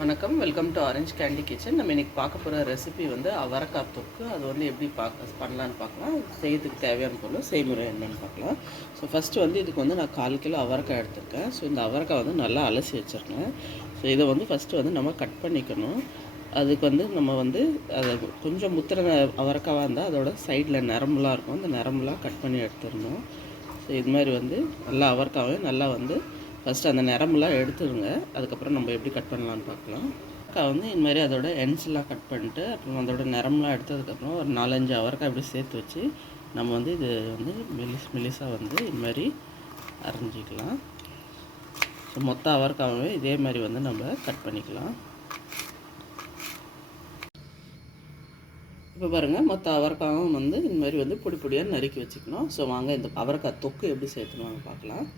வணக்கம், welcome to orange candy kitchen. நம்ம இன்றைக்கி பார்க்க போகிற ரெசிபி வந்து அவரைக்காய் தொக்கு. அது வந்து எப்படி பண்ணலான்னு பார்க்கலாம். செய்யறதுக்கு தேவையான பொருள், செய்முறை என்னென்னு பார்க்கலாம். ஸோ ஃபஸ்ட்டு வந்து இதுக்கு வந்து நான் 1/4 கிலோ அவரைக்காய் எடுத்திருக்கேன். ஸோ இந்த அவரைக்காய் வந்து நல்லா அலசி வச்சுருக்கேன். ஸோ இதை வந்து ஃபஸ்ட்டு வந்து நம்ம கட் பண்ணிக்கணும். அதுக்கு வந்து நம்ம வந்து அதை கொஞ்சம் முத்திர அவரைக்காவாக இருந்தால் அதோட சைடில் நரம்புலாம் இருக்கும், அந்த நரம்புலாம் கட் பண்ணி எடுத்துடணும். ஸோ இது மாதிரி வந்து நல்லா அவரைக்காவையும் நல்லா வந்து ஃபஸ்ட்டு அந்த நரம்புலாம் எடுத்துடுங்க. அதுக்கப்புறம் நம்ம எப்படி கட் பண்ணலான்னு பார்க்கலாம். அவரைக்காய் வந்து இது மாதிரி அதோட எண்ட்ஸ்லாம் கட் பண்ணிட்டு அப்புறம் அதோட நரம்புலாம் எடுத்ததுக்கப்புறம் ஒரு 4-5 அவரைக்காய் இப்படி சேர்த்து வச்சு நம்ம வந்து இது வந்து மெலிசாக வந்து இது மாதிரி அரைஞ்சிக்கலாம். ஸோ மொத்த அவரைக்காவே இதே மாதிரி வந்து நம்ம கட் பண்ணிக்கலாம். இப்போ பாருங்கள், மொத்த அவரைக்காயும் வந்து இந்த மாதிரி வந்து பொடி பொடியாக நறுக்கி வச்சுக்கணும். ஸோ வாங்க இந்த அவரைக்காய் தொக்கு எப்படி சேர்த்துணுவாங்க பார்க்கலாம்.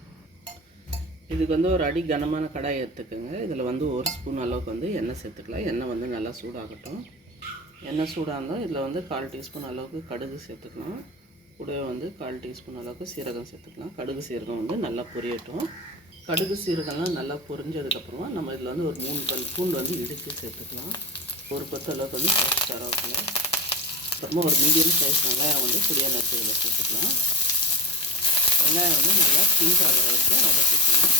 இதுக்கு வந்து ஒரு அடி கனமான கடாய் எடுத்துக்கோங்க. இதில் வந்து 1 ஸ்பூன் அளவுக்கு வந்து எண்ணெய் சேர்த்துக்கலாம். எண்ணெய் வந்து நல்லா சூடாகட்டும். எண்ணெய் சூடாக இதில் வந்து 1/4 டீஸ்பூன் அளவுக்கு கடுகு சேர்த்துக்கலாம். கூடவே வந்து 1/4 டீஸ்பூன் அளவுக்கு சீரகம் சேர்த்துக்கலாம். கடுகு சீரகம் வந்து நல்லா பொரியட்டும். கடுகு சீரகம்லாம் நல்லா பொரிஞ்சதுக்கப்புறமா நம்ம இதில் வந்து ஒரு 3 பல் பூண்டு வந்து இடித்து சேர்த்துக்கலாம். ஒரு 10 அளவுக்கு வந்து ஃப்ரெஷ் கருவேப்பிலை, அப்புறமா ஒரு மீடியம் சைஸ் வெங்காயம் வந்து பொடியாக நறுக்கி இதில் சேர்த்துக்கலாம். வெங்காயம் வந்து நல்லா பிங்க் ஆகிற வரைக்கும் வதக்கிக்கலாம்.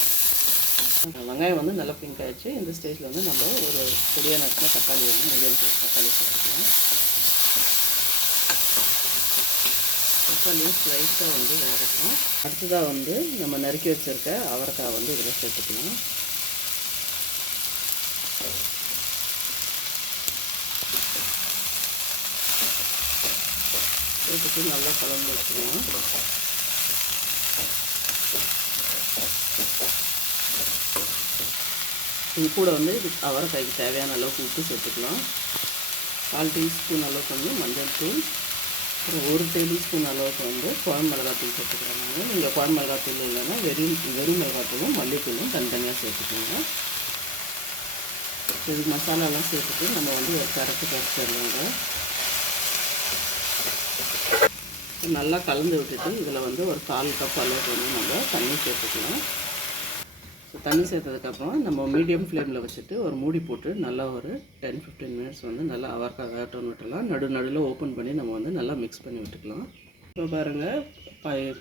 வெங்காயம் வந்து நல்லா பிங்க் ஆகிடுச்சு. இந்த ஸ்டேஜில் வந்து நம்ம ஒரு பொடியாக நறுக்கின தக்காளி வந்து மீடியம் சைஸ் தக்காளி சேர்த்துக்கலாம். தக்காளியும் ஸ்லைஸாக வந்து வேகட்டும். அடுத்ததாக வந்து நம்ம நறுக்கி வச்சுருக்க அவரைக்காய் வந்து இதில் சேர்த்துக்கலாம். சேர்த்துட்டு நல்லா கலந்து வச்சுக்கலாம். இது கூட வந்து இது அவரைக்காய்க்கு தேவையான அளவுக்கு உப்பு சேர்த்துக்கலாம். 1/4 டீஸ்பூன் அளவுக்கு வந்து மஞ்சள் தூள், அப்புறம் 1 டேபிள் ஸ்பூன் அளவுக்கு வந்து குழம்பு மிளகாத்தூள் சேர்த்துக்கிறாங்க. நீங்கள் குழம்பு மிளகாத்தூள் இல்லைன்னா வெறும் மிளகாத்தூளும் மல்லித்தூளும் தனித்தனியாக சேர்த்துக்கோங்க. இது மசாலாலாம் சேர்த்துட்டு நம்ம வந்து ஒரு கரைச்சிடலாங்க. நல்லா கலந்து விட்டுட்டு இதில் வந்து ஒரு 1/4 கப் அளவுக்கு வந்து நம்ம தண்ணி சேர்த்துக்கலாம். தண்ணி சேர்த்ததுக்கப்புறம் நம்ம மீடியம் ஃப்ளேமில் வச்சுட்டு ஒரு மூடி போட்டு நல்லா ஒரு 10-15 மினிட்ஸ் வந்து நல்லா அவரைக்காய் வேகட்டும் விட்டுலாம். நடுவில் ஓப்பன் பண்ணி நம்ம வந்து நல்லா மிக்ஸ் பண்ணி விட்டுக்கலாம். இப்போ பாருங்கள்,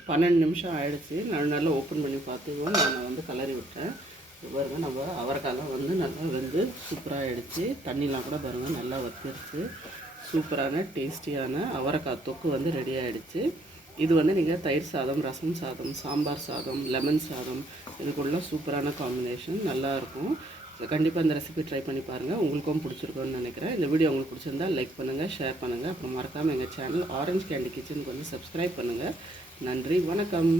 12 நிமிஷம் ஆகிடுச்சு. நல்லா ஓப்பன் பண்ணி பார்த்துக்குவோம். நான் வந்து கலரி விட்டேன். இப்போ பாருங்கள், நம்ம அவரைக்காய்லாம் வந்து நல்லா வெந்து சூப்பராக ஆகிடுச்சு. தண்ணிலாம் கூட பாருங்கள் நல்லா வத்திருச்சு. சூப்பரான டேஸ்டியான அவரைக்காய் தொக்கு வந்து ரெடி ஆகிடுச்சு. இது வந்து நீங்கள் தயிர் சாதம், ரசம் சாதம், சாம்பார் சாதம், லெமன் சாதம் இதுக்குள்ள சூப்பரான காம்பினேஷன் நல்லாயிருக்கும். ஸோ கண்டிப்பாக இந்த ரெசிபி ட்ரை பண்ணி பாருங்கள். உங்களுக்கும் பிடிச்சிருக்கும்னு நினைக்கிறேன். இந்த வீடியோ உங்களுக்கு பிடிச்சிருந்தா லைக் பண்ணுங்கள், ஷேர் பண்ணுங்கள். அப்புறம் மறக்காமல் எங்கள் சேனல் ஆரஞ்ச் கேண்டி கிச்சனுக்கு வந்து சப்ஸ்கிரைப் பண்ணுங்கள். நன்றி, வணக்கம்.